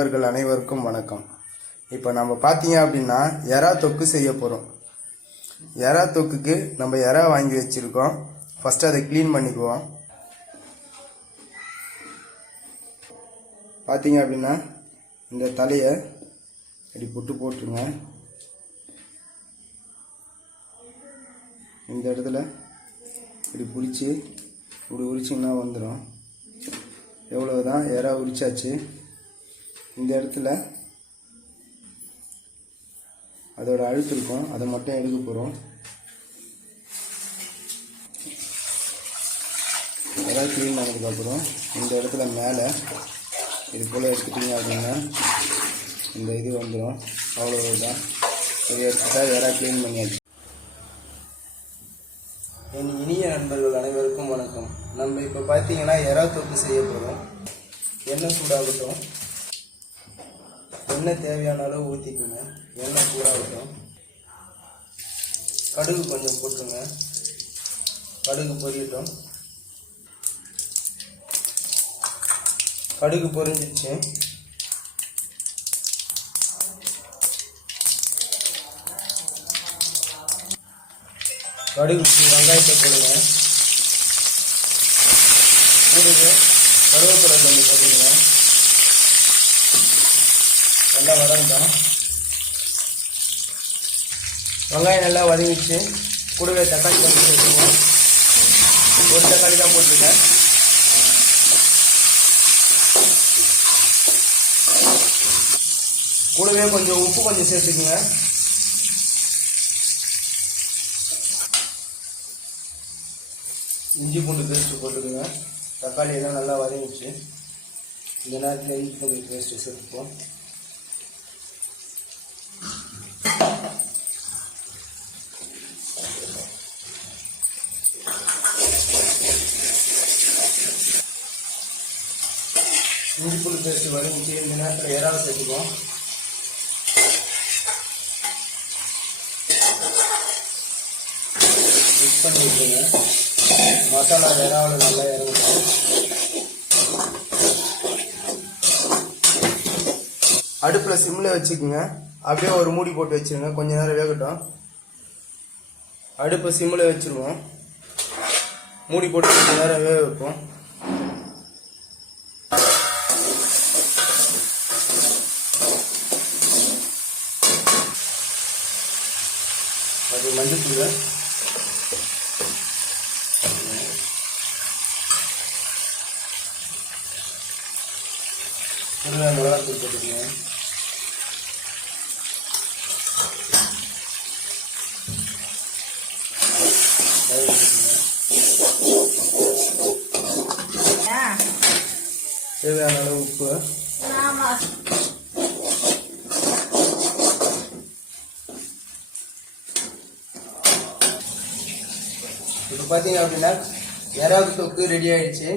நண்பர்கள் அனைவருக்கும் வணக்கம். இப்போ நம்ம பார்த்தீங்க அப்படின்னா எறா தொக்கு செய்ய போகிறோம். எறா தொக்குக்கு நம்ம எறா வாங்கி வச்சுருக்கோம். ஃபஸ்ட்டு அதை க்ளீன் பண்ணிக்குவோம். பார்த்தீங்க அப்படின்னா இந்த தலையை இப்படி போட்டுருங்க. இந்த இடத்துல இப்படி பிடிச்சி இப்படி உரிச்சிங்கன்னா வந்துடும். எவ்வளவுதான் எறா உரிச்சாச்சு. இந்த இடத்துல அதோட அழுத்து இருக்கும், அதை மட்டும் எடுக்க போகிறோம். எறா க்ளீன் பண்ணதுக்கப்புறம் இந்த இடத்துல மேலே இது போல் எடுத்துட்டிங்க அப்படின்னா இந்த இது வந்துடும். அவ்வளவுதான். இது எடுத்துட்டா எறா க்ளீன் பண்ணியாச்சு. என் இனிய நண்பர்கள் அனைவருக்கும் வணக்கம். நம்ம இப்போ பார்த்தீங்கன்னா எறா தொக்கு செய்ய போகிறோம். எண்ணெய் சூடாகட்டும். எண்ணெய் தேவையான அளவு ஊற்றிக்குங்க. எண்ணெய் சூடாகட்டும். கடுகு கொஞ்சம் போட்டுருங்க. கடுகு பொரியட்டும். கடுகு பொரிஞ்சிச்சு. கடுகு வெங்காயத்தை போடுங்க. கூடுது கருவேப்பிலை கொஞ்சம் போட்டுங்க. நல்லா வதங்கட்டும். வெங்காயம் நல்லா வதங்கிச்சு. கூடவே தக்காளி கொஞ்சம் சேர்த்துக்குவோம். ஒரு தக்காளி தான் போட்டுருக்கேன். கூடவே கொஞ்சம் உப்பு கொஞ்சம் சேர்த்துக்குங்க. இஞ்சி பூண்டு பேஸ்ட்டு போட்டுக்குங்க. தக்காளி எல்லாம் நல்லா வதங்கிச்சு. இந்த நேரத்தில் இஞ்சி பூண்டு பேஸ்ட்டு சேர்த்துப்போம். இஞ்சி பூண்டு பேஸ்ட்டு வதங்கிச்சு. இந்த நேரத்தில் எறாவை சேர்த்துக்குவோம். மிக்ஸ் பண்ணி விட்டுருங்க. மசாலா எறாவில் நல்லா இறங்கட்டும். அடுப்பில் சிம்மில் வச்சுக்கோங்க. அப்படியே ஒரு மூடி போட்டு வச்சுருங்க. கொஞ்ச நேரம் வேகட்டும். அடுப்பை சிம்மில் வச்சுருவோம். மூடி போட்டு கொஞ்ச நேரம் வேக வைப்போம். அது மஞ்சள் தூள், மிளகாத்தூள் போட்டுக்கோங்க. தேவையான அளவு உப்பு. இப்போ பார்த்தீங்க அப்படின்னா எறா தொக்கு ரெடி ஆயிடுச்சு.